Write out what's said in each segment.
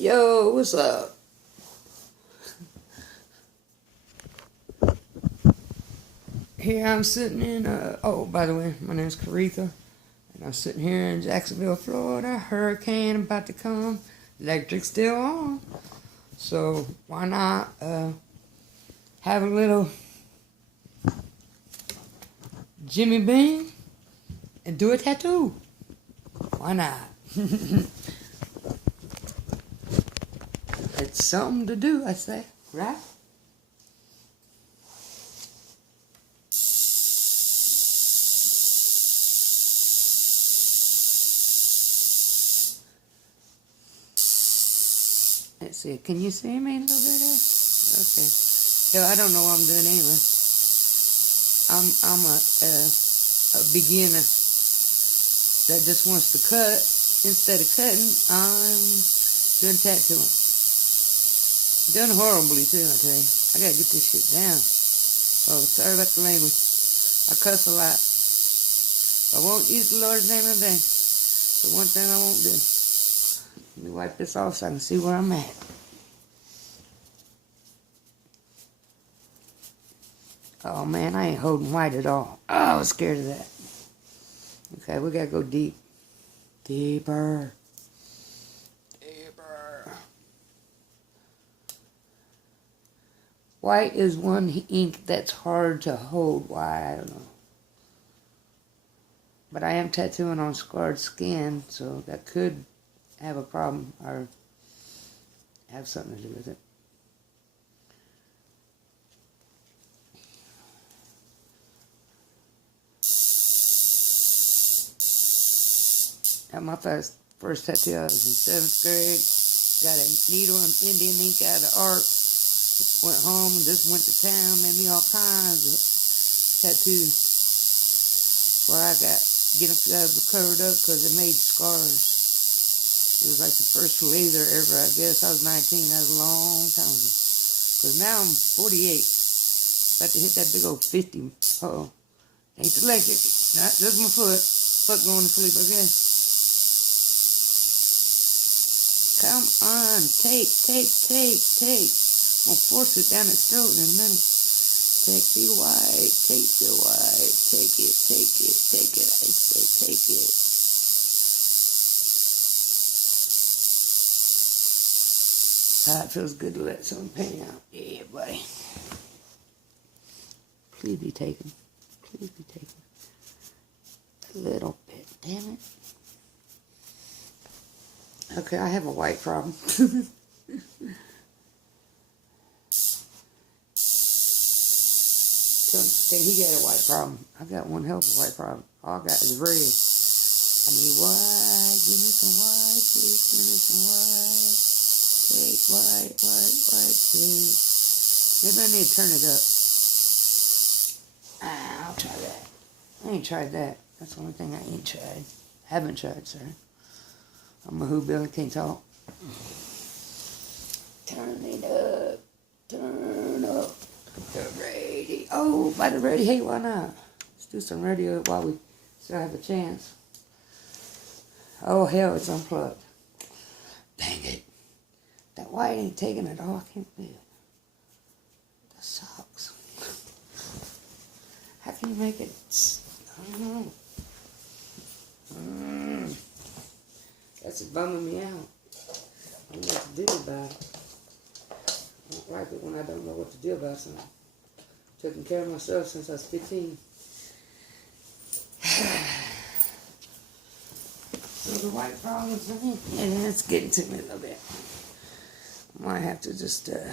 Yo, what's up? Here I'm sitting in, oh, by the way, my name's Caretha, and I'm sitting here in Jacksonville, Florida. Hurricane about to come. Electric's still on. So, why not, have a little Jimmy Bean and do a tattoo? Why not? It's something to do, I say, right? Let's see, can you see me a little bit there? Okay. Hell, I don't know what I'm doing anyway. I'm a beginner that just wants to cut. Instead of cutting, I'm doing tattooing. Done horribly too, I tell you. I gotta get this shit down. Oh, sorry about the language. I cuss a lot. I won't use the Lord's name in vain. The one thing I won't do. Let me wipe this off so I can see where I'm at. Oh man, I ain't holding white at all. Oh, I was scared of that. Okay, we gotta go deep. Deeper. Deeper. White is one ink that's hard to hold. Why? I don't know. But I am tattooing on scarred skin, so that could have a problem or have something to do with it. Got my first tattoo, I was in 7th grade. Got a needle and Indian ink out of art. Went home and just went to town, made me all kinds of tattoos. Where I got covered up because it made scars. It was like the first laser ever, I guess. I was 19, that was a long time ago. Because now I'm 48. About to hit that big old 50. Uh-oh. Ain't the electric. Not just my foot. Foot going to sleep, okay? Come on, take. I'm gonna force it down its throat in a minute. Take the white, take the white, take it, I say, take it. Ah, it feels good to let some pain out. Yeah, buddy. Please be taken. Please be taken. A little bit, damn it. Okay, I have a white problem. Then he got a white problem. I got one hell of a white problem. All I got is red. I need white. Give me some white, please. Give me some white. Take white, take. Maybe I need to turn it up. I'll try that. I ain't tried that. That's the only thing I ain't tried. Haven't tried, sir. I'm a hoobilly, can't talk. Turn it up. Turn up the radio. Oh, by the radio. Hey, why not? Let's do some radio while we still have a chance. Oh, hell, it's unplugged. Dang it. That white ain't taking it all. I can't believe it. That sucks. How can you make it? I don't know. That's bumming me out. I don't know what to do about it. I don't like it when I don't know what to do about something. Taking care of myself since I was 15. So the white problem is and it's getting to me a little bit. I might have to just, I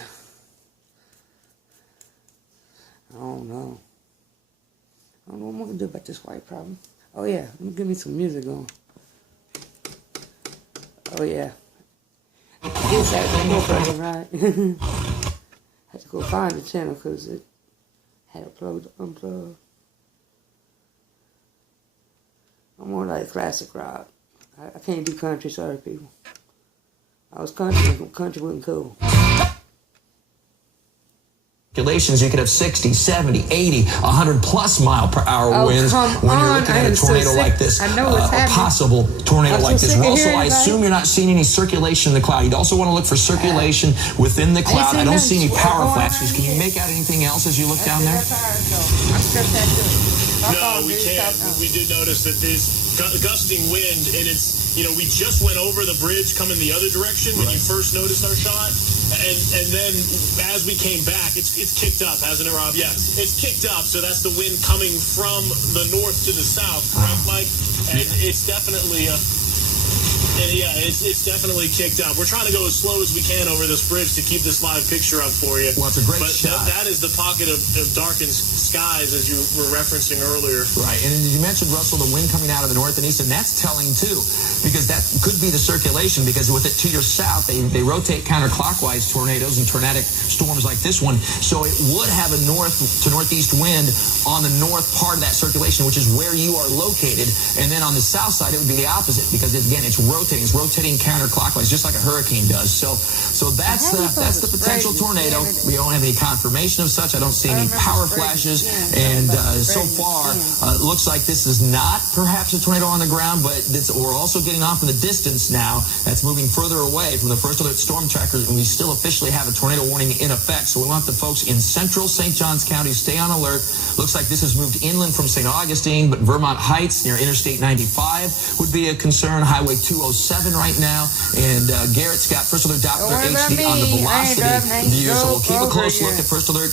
don't know. I don't know what I'm going to do about this white problem. Oh yeah, let me give me some music on. Oh yeah. It's that no problem, right? I had to go find the channel because it had unplugged. I'm more like classic rock. I can't do country, sorry people. I was country wasn't cool. Circulations, you could have 60, 70, 80, 100 plus mile per hour winds when you're looking at a tornado like this, a possible tornado like this. Russell, I assume you're not seeing any circulation in the cloud. You'd also want to look for circulation within the cloud. I don't see any power flashes. Can you make out anything else as you look down there? No, we can't. We did notice that this gusting wind, and it's, we just went over the bridge coming the other direction when you first noticed our shot. And then as we came back, it's kicked up, hasn't it, Rob? Yeah, it's kicked up. So that's the wind coming from the north to the south, correct, Mike? And it's definitely it's definitely kicked up. We're trying to go as slow as we can over this bridge to keep this live picture up for you. Well, it's a great shot. That is the pocket of darkened skies, as you were referencing earlier. Right, and you mentioned, Russell, the wind coming out of the north and east, and that's telling, too, because that could be the circulation, because with it to your south, they rotate counterclockwise, tornadoes and tornadic storms like this one, so it would have a north to northeast wind on the north part of that circulation, which is where you are located, and then on the south side, it would be the opposite, because, again, it's rotating counterclockwise, just like a hurricane does. So that's the potential tornado. We don't have any confirmation of such. I don't see any power flashes, and so far, it looks like this is not perhaps a tornado on the ground, but we're also getting off in the distance now. That's moving further away from the First Alert Storm Tracker, and we still officially have a tornado warning in effect. So we want the folks in central St. Johns County stay on alert. Looks like this has moved inland from St. Augustine, but Vermont Heights near Interstate 95 would be a concern. Highway 207 right now, and Garrett's got First Alert Doppler HD on the velocity view, so we'll keep a close look at First Alert